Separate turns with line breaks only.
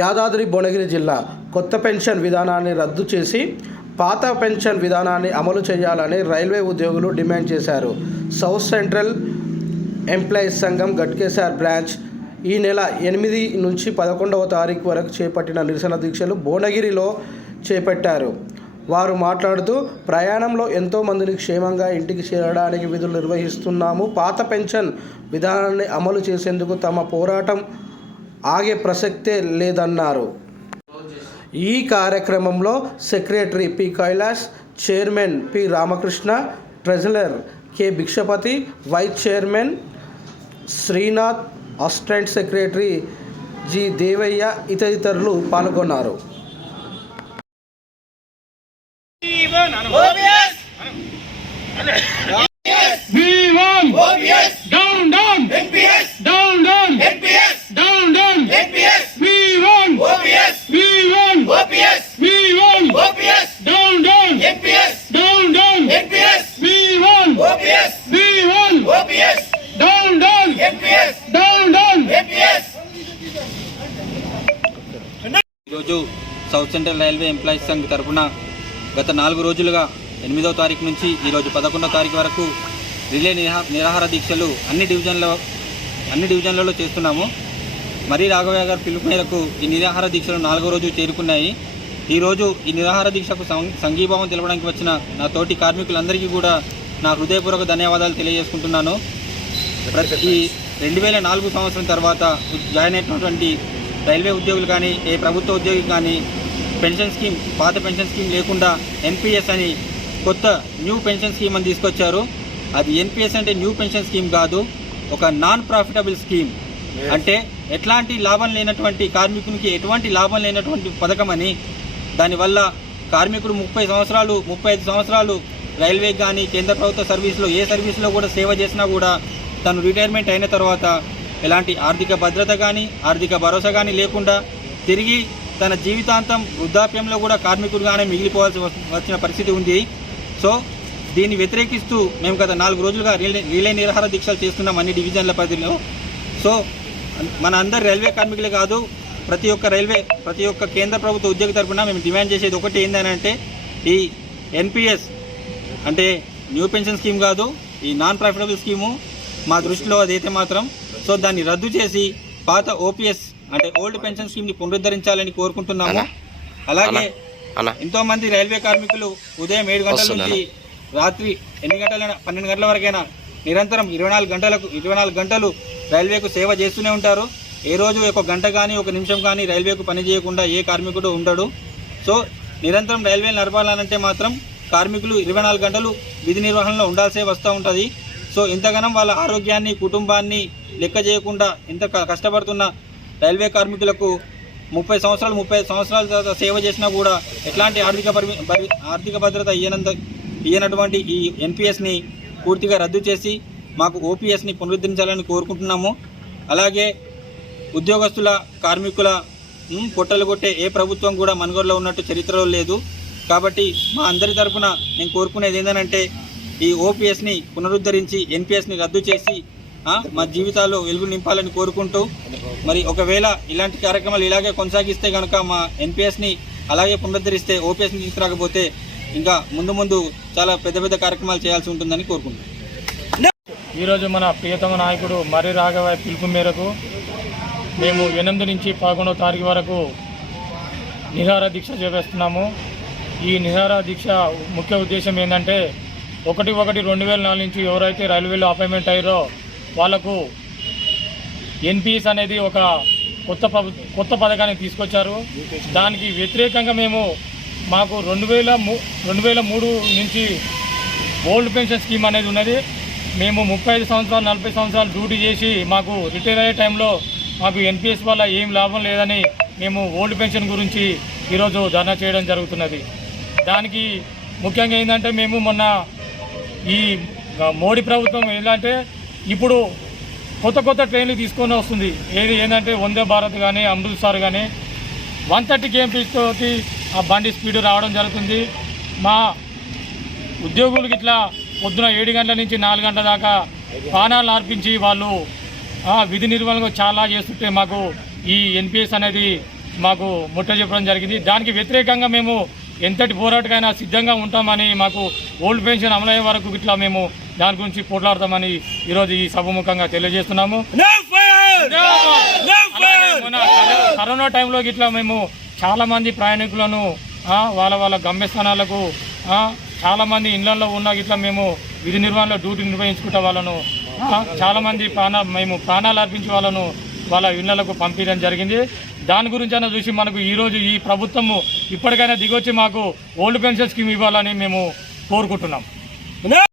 యాదాద్రి భువనగిరి జిల్లా కొత్త పెన్షన్ విధానాన్ని రద్దు చేసి పాత పెన్షన్ విధానాన్ని అమలు చేయాలని రైల్వే ఉద్యోగులు డిమాండ్ చేశారు. సౌత్ సెంట్రల్ ఎంప్లాయీస్ సంఘం గట్కేసార్ బ్రాంచ్ ఈ నెల ఎనిమిది నుంచి పదకొండవ తారీఖు వరకు చేపట్టిన నిరసన దీక్షలు భువనగిరిలో చేపట్టారు. వారు మాట్లాడుతూ ప్రయాణంలో ఎంతోమందిని క్షేమంగా ఇంటికి చేరడానికి విధులు నిర్వహిస్తున్నాము. పాత పెన్షన్ విధానాన్ని అమలు చేసేందుకు తమ పోరాటం ఆగే ప్రసక్తే లేదన్నారు. ఈ కార్యక్రమంలో secretary P. Kailas chairman P. Ramakrishna treasurer K. Bhikshapathi vice chairman Srinath assistant secretary G. Devayya తదితరులు పాల్గొన్నారు.
South central railway employees Sangh తరపున గత నాలుగు రోజులుగా ఎనిమిదవ తారీఖు నుంచి ఈరోజు పదకొండవ తారీఖు వరకు రిలే నిరాహార దీక్షలు అన్ని డివిజన్ల అన్ని డివిజన్లలో చేస్తున్నాము. మరీ రాఘవయ్య గారు పిలుపు మేరకు ఈ నిరాహార దీక్షలు నాలుగో రోజు చేరుకున్నాయి. ఈరోజు ఈ నిరాహార దీక్షకు సం- సంఘీభావం తెలపడానికి వచ్చిన నా తోటి కార్మికులందరికీ కూడా నా హృదయపూర్వక ధన్యవాదాలు తెలియజేసుకుంటున్నాను. ప్రతి ఈ రెండు వేల నాలుగు సంవత్సరం తర్వాత జాయిన్ అయినటువంటి రైల్వే ఉద్యోగులు కానీ ఏ ప్రభుత్వ ఉద్యోగి కానీ పెన్షన్ స్కీమ్ పాత పెన్షన్ స్కీమ్ లేకుండా ఎన్పిఎస్ అని కొత్త న్యూ పెన్షన్ స్కీమ్ అని తీసుకొచ్చారు. అది ఎన్పిఎస్ అంటే న్యూ పెన్షన్ స్కీమ్ కాదు ఒక నాన్ ప్రాఫిటబుల్ స్కీమ్. అంటే ఎట్లాంటి లాభం లేనటువంటి కార్మికునికి ఎటువంటి లాభం లేనటువంటి పథకం అని దానివల్ల కార్మికుడు ముప్పై సంవత్సరాలు ముప్పై ఐదు సంవత్సరాలు రైల్వే కానీ కేంద్ర ప్రభుత్వ సర్వీస్లో ఏ సర్వీస్లో కూడా సేవ చేసినా కూడా తను రిటైర్మెంట్ అయిన తర్వాత ఎలాంటి ఆర్థిక భద్రత కానీ ఆర్థిక భరోసా కానీ లేకుండా తిరిగి తన జీవితాంతం వృద్ధాప్యంలో కూడా కార్మికుడుగానే మిగిలిపోవాల్సి వచ్చిన పరిస్థితి ఉంది. సో దీన్ని వ్యతిరేకిస్తూ మేము గత నాలుగు రోజులుగా రిలే రిలే నిరాహార దీక్షలు చేస్తున్నాం అన్ని డివిజన్ల పరిధిలో. సో మన అందరు రైల్వే కార్మికులే కాదు ప్రతి ఒక్క రైల్వే ప్రతి ఒక్క కేంద్ర ప్రభుత్వ ఉద్యోగ తరపున మేము డిమాండ్ చేసేది ఒకటి ఏంటంటే ఈ ఎన్పిఎస్ అంటే న్యూ పెన్షన్ స్కీమ్ కాదు ఈ నాన్ ప్రాఫిటబుల్ స్కీము మా దృష్టిలో అదైతే మాత్రం. సో దాన్ని రద్దు చేసి పాత ఓపీఎస్ అంటే ఓల్డ్ పెన్షన్ స్కీమ్ని పునరుద్ధరించాలని కోరుకుంటున్నాము. అలాగే ఎంతో మంది రైల్వే కార్మికులు ఉదయం ఏడు గంటల నుంచి రాత్రి ఎన్ని గంటలైనా పన్నెండు గంటల వరకైనా నిరంతరం ఇరవై నాలుగు గంటలకు ఇరవై నాలుగు గంటలు రైల్వేకు సేవ చేస్తూనే ఉంటారు. ఏ రోజు ఒక గంట కానీ ఒక నిమిషం కానీ రైల్వేకు పని చేయకుండా ఏ కార్మికుడు ఉండడు. సో నిరంతరం రైల్వే నడపాలనంటే మాత్రం కార్మికులు ఇరవై నాలుగు గంటలు విధి నిర్వహణలో ఉండాల్సే వస్తూ ఉంటుంది. సో ఇంతగానం వాళ్ళ ఆరోగ్యాన్ని కుటుంబాన్ని లెక్క చేయకుండా ఇంత కష్టపడుతున్న రైల్వే కార్మికులకు ముప్పై సంవత్సరాలు ముప్పై సంవత్సరాల తర్వాత సేవ చేసినా కూడా ఎట్లాంటి ఆర్థిక పరిమి ఆర్థిక భద్రత ఇయ్యనంత ఇయ్యనటువంటి ఈ ఎన్పిఎస్ని పూర్తిగా రద్దు చేసి మాకు ఓపీఎస్ని పునరుద్ధరించాలని కోరుకుంటున్నాము. అలాగే ఉద్యోగస్తుల కార్మికుల పొట్టలు కొట్టే ఏ ప్రభుత్వం కూడా మనుగోడులో ఉన్నట్టు చరిత్రలో లేదు. కాబట్టి మా అందరి తరఫున నేను కోరుకునేది ఏంటంటే ఈ ఓపీఎస్ని పునరుద్ధరించి ఎన్పిఎస్ని రద్దు చేసి మా జీవితాల్లో వెలుగు నింపాలని కోరుకుంటూ మరి ఒకవేళ ఇలాంటి కార్యక్రమాలు ఇలాగే కొనసాగిస్తే కనుక మా ఎన్పిఎస్ని అలాగే పునరుద్ధరిస్తే ఓపీఎస్ని తీసుకురాకపోతే ఇంకా ముందు ముందు చాలా పెద్ద పెద్ద కార్యక్రమాలు చేయాల్సి ఉంటుందని కోరుకుంటున్నాను
ఈరోజు మన ప్రియతమ నాయకుడు మర్రి రాఘవ పిలుపు మేరకు మేము ఎనిమిది నుంచి పదకొండవ తారీఖు వరకు నిహార దీక్ష చేపేస్తున్నాము. ఈ నిహార దీక్ష ముఖ్య ఉద్దేశం ఏంటంటే ఒకటి ఒకటి రెండు వేల నాలుగు నుంచి ఎవరైతే రైల్వేలో అపాయింట్మెంట్ అయ్యారో వాళ్ళకు ఎన్పిఎస్ అనేది ఒక కొత్త కొత్త పథకాన్ని తీసుకొచ్చారు. దానికి వ్యతిరేకంగా మేము మాకు రెండు వేల మూ రెండు వేల మూడు నుంచి ఓల్డ్ పెన్షన్ స్కీమ్ అనేది ఉన్నది. మేము ముప్పై ఐదు సంవత్సరాలు నలభై సంవత్సరాలు డ్యూటీ చేసి మాకు రిటైర్ అయ్యే టైంలో మాకు ఎన్పిఎస్ వల్ల ఏం లాభం లేదని మేము ఓల్డ్ పెన్షన్ గురించి ఈరోజు ధర్నా చేయడం జరుగుతున్నది. దానికి ముఖ్యంగా ఏంటంటే మేము మొన్న ఈ మోడీ ప్రభుత్వం ఏంటంటే ఇప్పుడు కొత్త కొత్త ట్రైన్లు తీసుకొని వస్తుంది. ఏది ఏంటంటే వందే భారత్ కానీ అమృత్సర్ కానీ వన్ థర్టీ కేఎంపీస్ తోటి ఆ బండి స్పీడ్ రావడం జరుగుతుంది. మా ఉద్యోగులకి ఇట్లా పొద్దున ఏడు గంటల నుంచి నాలుగు గంటల దాకా ప్రాణాలు అర్పించి వాళ్ళు విధి నిర్వహణకు చాలా చేస్తుంటే మాకు ఈ ఎన్పిఎస్ అనేది మాకు ముట్ట చెప్పడం జరిగింది. దానికి వ్యతిరేకంగా మేము ఎంతటి పోరాటకైనా సిద్ధంగా ఉంటామని మాకు ఓల్డ్ పెన్షన్ అమలయ్యే వరకు ఇట్లా మేము దాని గురించి పోట్లాడతామని ఈరోజు ఈ సభముఖంగా తెలియజేస్తున్నాము. కరోనా టైంలో ఇట్లా మేము చాలా మంది ప్రయాణికులను వాళ్ళ వాళ్ళ గమ్యస్థానాలకు ఆ, చాలా మంది ఇళ్ళలో ఉన్న ఇట్లా మేము విధి నిర్వహణలో డ్యూటీ నిర్వహించుకుంటే వాళ్ళను ఆ, చాలా మంది ప్రాణ మేము ప్రాణాలు అర్పించి వాళ్ళను వాళ్ళ ఇళ్ళకు పంపించడం జరిగింది. దాని గురించి అయినా చూసి మనకు ఈరోజు ఈ ప్రభుత్వము ఇప్పటికైనా దిగొచ్చి మాకు ఓల్డ్ పెన్షన్ స్కీమ్ ఇవ్వాలని మేము కోరుకుంటున్నాం.